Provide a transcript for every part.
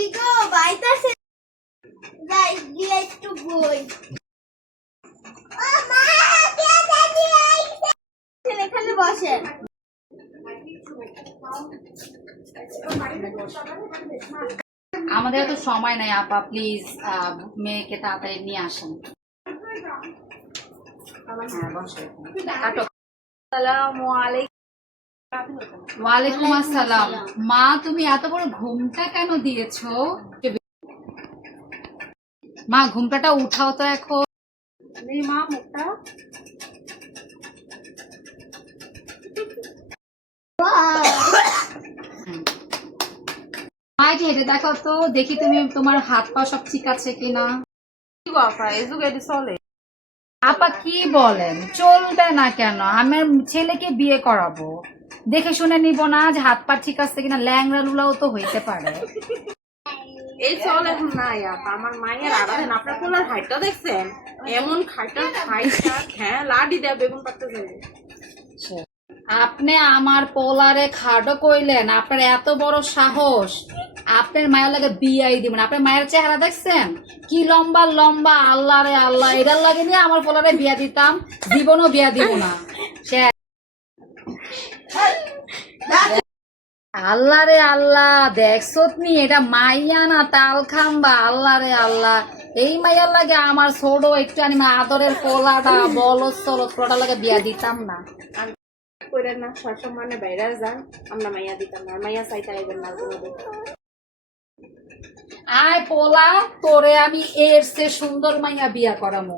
কি গো বাইতাছে যাই গিয়ে একটু বই ও মা কে দাদি আইছে এখানে বসেন আমাদের তো সময় নাই আপা, প্লিজ মেয়েকে তাড়াতাড়ি নিয়ে আসেন। ওয়ালাইকুম আসসালাম। মা তুমি এত বড় ঘুমটা কেন দিয়েছো? মা ঘুমটাটা উঠাও তো এখন। মা মুখটা হেঁটে দেখো তো, দেখি তুমি তোমার হাত পা সব ঠিক আছে কিনা। আপা কি বলেন, চলবে না কেন? আমার ছেলেকে বিয়ে করাবো, দেখে শুনে নিব না যে হাত পা ঠিক আছে কিনা? ল্যাংড়া লুলাও তো হইতে পারে। এই চল এখন নাই আপা, আমার মায়ের আরাধেন আপনার কোলার হাইটটা দেখছেন? এমন খাইটা খাইটা হ্যাঁ লাডি দেয়া বেগুন পাততে যাবে। আপনি আমার পোলারে খাটো কইলেন, আপনার এত বড় সাহস! আপনার মায়ের লাগে বিয়াই দিবেন? আপনার মায়ের চেহারা দেখছেন কি লম্বা লম্বা! আল্লাহ রে আল্লাহ, এটার লাগে নিয়ে আমার পোলারে বিয়া দিতাম, জীবনও বিয়া দিব না। আল্লাহ রে আল্লাহ, দেখছো নি এটা মাইয়া না তাল খাম্বা? আল্লাহ রে আল্লাহ, এই মাইয়ার লাগে আমার ছোট একটু আনিমা আদরের পোলাটা বলদ চলদ পোলাটা লাগে বিয়া দিতাম না। কইরেন না, সসম্মানে বাইরে যান, আমরা মাইয়া দিতাম না। মাইয়া চাইতে আইবেন না। আয় পোলা, তোরে আমি এর সে সুন্দর মাইয়া বিয়া করামো।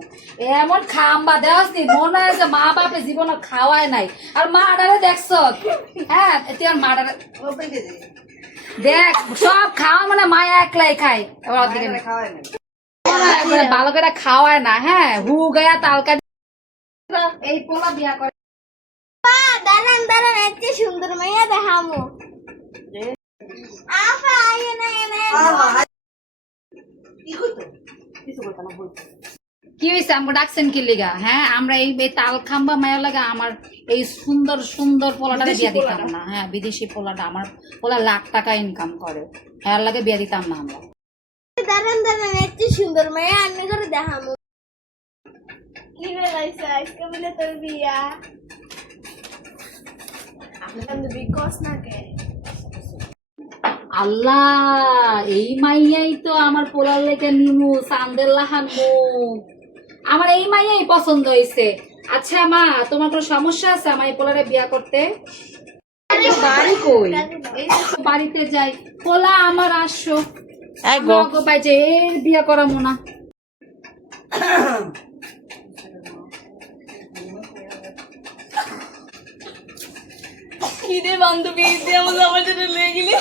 এমন খাম্বা দেওয়াস নি, মনে হয় যে মা বাপে জীবনে খাওয়ায় নাই। আর মা ডারে দেখছ? হ্যাঁ তুই আর মা ডারে দেখ, সব খাওয়া মানে মায়া একলাই খায়। ভালো করে খাওয়ায় না। হ্যাঁ হু গায়া তালকা এই পোলা বিয়া করে। দাঁড়ান দাঁড়ান এত সুন্দর মাইয়া দেখামু আপা আইয়ে না এনে কি হয়েছে? আমাকে ডাকছেন কি লিগা? হ্যাঁ আমরা এই তাল খাম্বা মায়া লাগা আমার এই সুন্দর সুন্দর পোলাটা বিয়া দিতাম না। হ্যাঁ বিদেশি পোলাটা, আমার পোলা লাখ টাকা ইনকাম করে, হ্যাঁ লাগে বিয়া দিতাম না আমরা। দাঁড়ান দাঁড়ান এত সুন্দর মাইয়া আন্নে করে দেখামু কি রে লাইছে আজকে বলে তোর বিয়া আপনি বিকজ না কে আল্লাহ, এই মাইয়াই তো আমার পোলার লেগে নিমু সান্দেল্লা হানমু। আমার এই মাইয়াই পছন্দ হয়েছে। আচ্ছা মা, তোমার কোনো সমস্যা আছে আমার এই পোলারে বিয়া করতে? বাড়ি কই? এই বাড়িতে যাই। পোলা আমার আসো পাইছে, এর বিয়া করামো না। কি রে বান্ধবী আমার জন্য লেগে গেলি